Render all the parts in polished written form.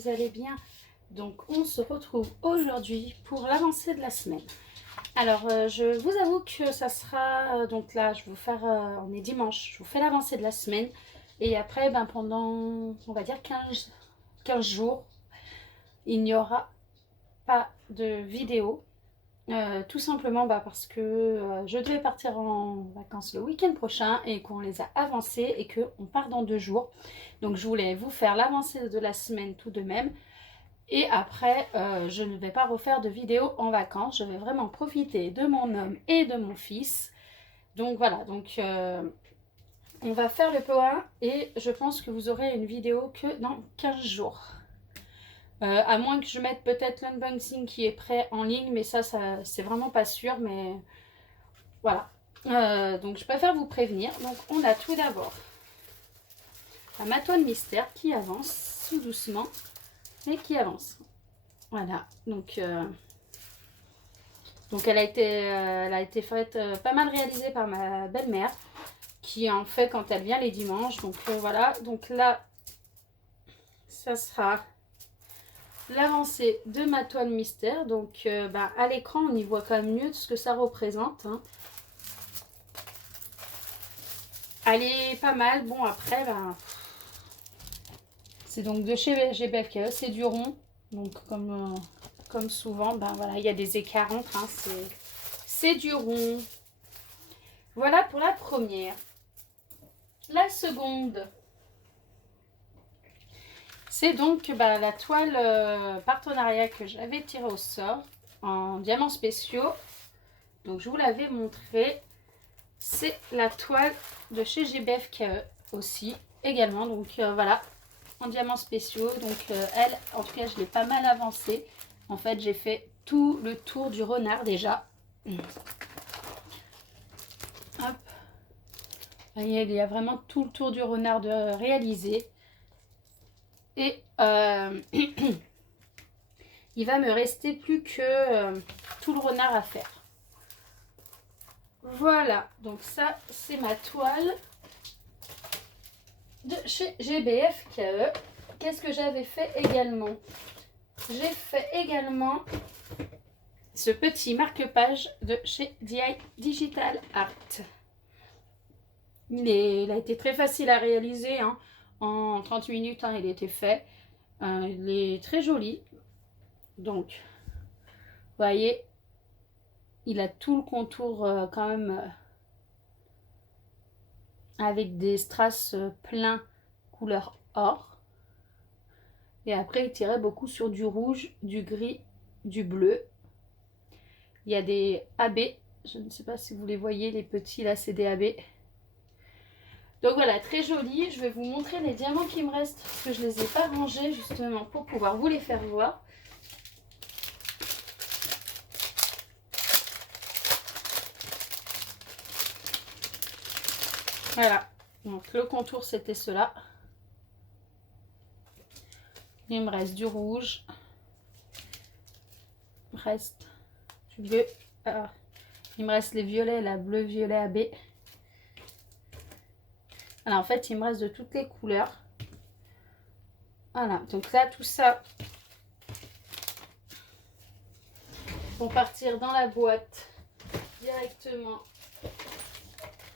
vous allez bien. Donc on se retrouve aujourd'hui pour l'avancée de la semaine. Alors je vous avoue que ça sera, donc là je vais vous faire, on est dimanche, je vous fais l'avancée de la semaine. Et après pendant on va dire 15 jours, il n'y aura pas de vidéo. Tout simplement parce que je devais partir en vacances le week-end prochain et qu'on les a avancées et qu'on part dans 2 jours. Donc je voulais vous faire l'avancée de la semaine tout de même. Et après, je ne vais pas refaire de vidéo en vacances. Je vais vraiment profiter de mon homme et de mon fils. Donc voilà, donc on va faire le point et je pense que vous aurez une vidéo que dans 15 jours. À moins que je mette peut-être l'unboxing qui est prêt en ligne, mais ça c'est vraiment pas sûr, mais voilà. Donc je préfère vous prévenir. Donc on a tout d'abord la Matoile Mystère qui avance tout doucement, mais qui avance. Voilà, donc elle a été faite, pas mal réalisée par ma belle-mère, qui en fait quand elle vient les dimanches. Donc voilà, donc là, ça sera l'avancée de Matoile Mystère. Donc à l'écran on y voit quand même mieux ce que ça représente, hein. Elle est pas mal. Bon après c'est donc de chez GBFKE, c'est du rond, donc comme souvent voilà, il y a des écarts entre, hein, c'est du rond. Voilà pour la première. La seconde, c'est donc la toile partenariat que j'avais tirée au sort en diamants spéciaux. Donc je vous l'avais montré. C'est la toile de chez GBFKE aussi également. Donc voilà, en diamants spéciaux. Donc elle, en tout cas, je l'ai pas mal avancée. En fait, j'ai fait tout le tour du renard déjà. Hop. Voyez, il y a vraiment tout le tour du renard de réaliser. Et il va me rester plus que tout le renard à faire. Voilà, donc ça c'est ma toile de chez GBFKE. Qu'est-ce que j'avais fait également? J'ai fait également ce petit marque-page de chez DI Digital Art. Il a été très facile à réaliser, hein. En 30 minutes, hein, il était fait. Il est très joli. Donc, vous voyez, il a tout le contour quand même avec des strass pleins couleur or. Et après, il tirait beaucoup sur du rouge, du gris, du bleu. Il y a des AB. Je ne sais pas si vous les voyez, les petits là, c'est des AB. Donc voilà, très joli. Je vais vous montrer les diamants qui me restent parce que je ne les ai pas rangés justement pour pouvoir vous les faire voir. Voilà, donc le contour c'était cela. Il me reste du rouge. Il me reste du bleu. Il me reste les violets, la bleu, violet, AB. Voilà, en fait, il me reste de toutes les couleurs. Voilà, donc là, tout ça pour partir dans la boîte directement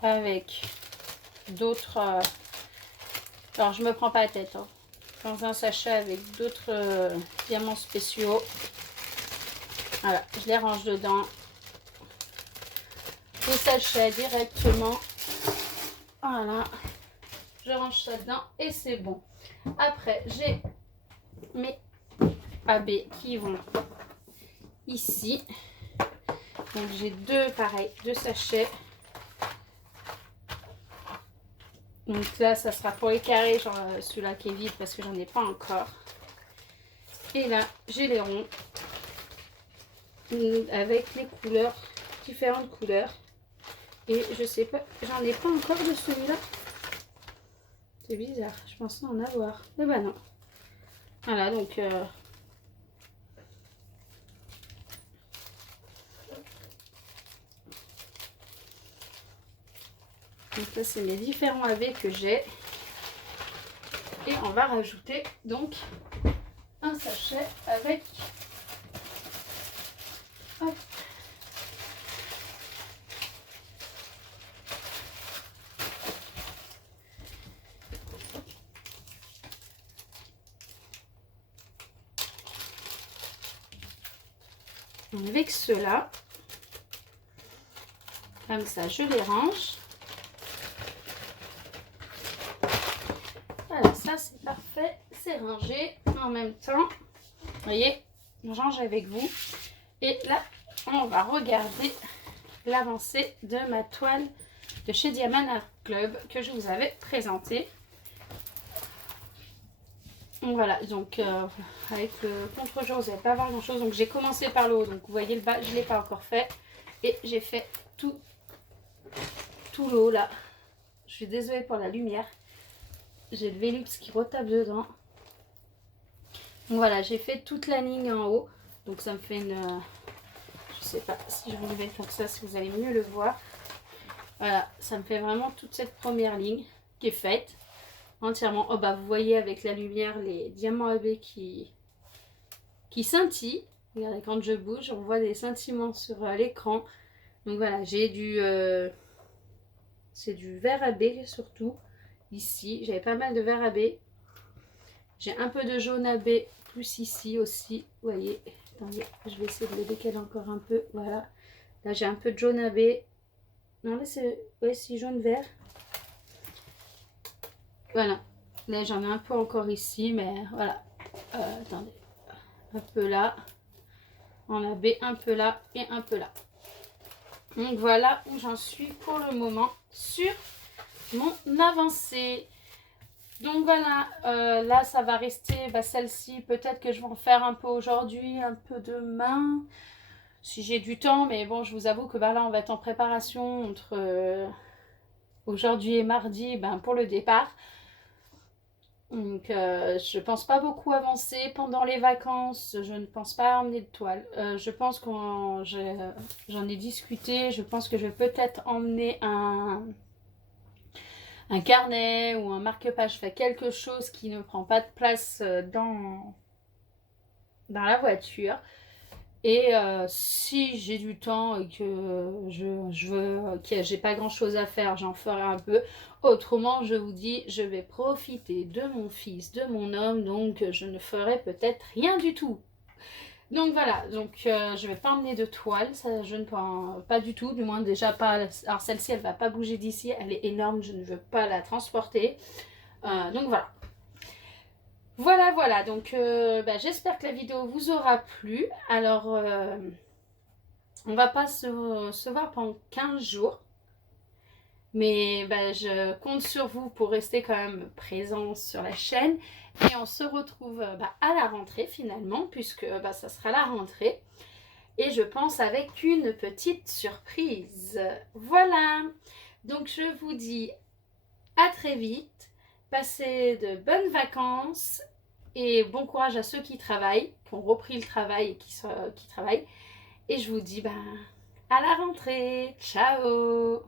avec d'autres. Alors, je me prends pas la tête, hein. Dans un sachet avec d'autres diamants spéciaux. Voilà, je les range dedans. Les sachets directement. Voilà, je range ça dedans et c'est bon. Après, j'ai mes AB qui vont ici. Donc j'ai deux sachets. Donc là, ça sera pour les carrés, genre celui-là qui est vide parce que j'en ai pas encore. Et là, j'ai les ronds avec les couleurs, différentes couleurs. Et je sais pas, j'en ai pas encore de celui-là. C'est bizarre, je pensais en avoir. Mais bah non. Voilà, donc là, c'est mes différents AB que j'ai. Et on va rajouter donc un sachet avec... Hop. Avec ceux-là, comme ça, je les range. Voilà, ça c'est parfait, c'est rangé. En même temps, vous voyez, je range avec vous. Et là, on va regarder l'avancée de ma toile de chez Diamond Art Club que je vous avais présentée. Voilà, donc avec le contre-jour, vous n'allez pas voir grand-chose. Donc j'ai commencé par le haut, donc vous voyez le bas, je ne l'ai pas encore fait. Et j'ai fait tout le haut là. Je suis désolée pour la lumière. J'ai le Velux qui retape dedans. Donc voilà, j'ai fait toute la ligne en haut. Donc ça me fait une... je sais pas si je vais faire ça, si vous allez mieux le voir. Voilà, ça me fait vraiment toute cette première ligne qui est faite entièrement. Oh bah vous voyez avec la lumière les diamants AB qui scintillent. Regardez, quand je bouge, on voit des scintillements sur l'écran. Donc voilà, j'ai du... c'est du vert AB surtout. Ici, j'avais pas mal de vert AB. J'ai un peu de jaune AB plus ici aussi. Vous voyez, attendez, je vais essayer de le décaler encore un peu. Voilà, là j'ai un peu de jaune AB. Non, là c'est jaune-vert. Voilà, là j'en ai un peu encore ici, mais voilà. Attendez, un peu là, en AB, un peu là et un peu là. Donc voilà où j'en suis pour le moment sur mon avancée. Donc voilà, là ça va rester, celle-ci, peut-être que je vais en faire un peu aujourd'hui, un peu demain, si j'ai du temps. Mais bon, je vous avoue que là on va être en préparation entre aujourd'hui et mardi pour le départ. Donc je pense pas beaucoup avancer pendant les vacances, je ne pense pas emmener de toile. Je pense j'en ai discuté, je pense que je vais peut-être emmener un carnet ou un marque-page, fait quelque chose qui ne prend pas de place dans la voiture. Et si j'ai du temps et que j'ai pas grand chose à faire, j'en ferai un peu. Autrement, je vous dis, je vais profiter de mon fils, de mon homme, donc je ne ferai peut-être rien du tout. Donc voilà, donc je vais pas emmener de toile, ça je ne pense pas du tout, du moins déjà pas. Alors celle-ci elle va pas bouger d'ici, elle est énorme, je ne veux pas la transporter. Donc voilà. Voilà, donc j'espère que la vidéo vous aura plu. Alors on va pas se voir pendant 15 jours. Mais je compte sur vous pour rester quand même présent sur la chaîne. Et on se retrouve à la rentrée finalement, puisque ça sera la rentrée. Et je pense avec une petite surprise. Voilà. Donc je vous dis à très vite. Passez de bonnes vacances. Et bon courage à ceux qui travaillent, qui ont repris le travail et qui travaillent. Et je vous dis à la rentrée. Ciao!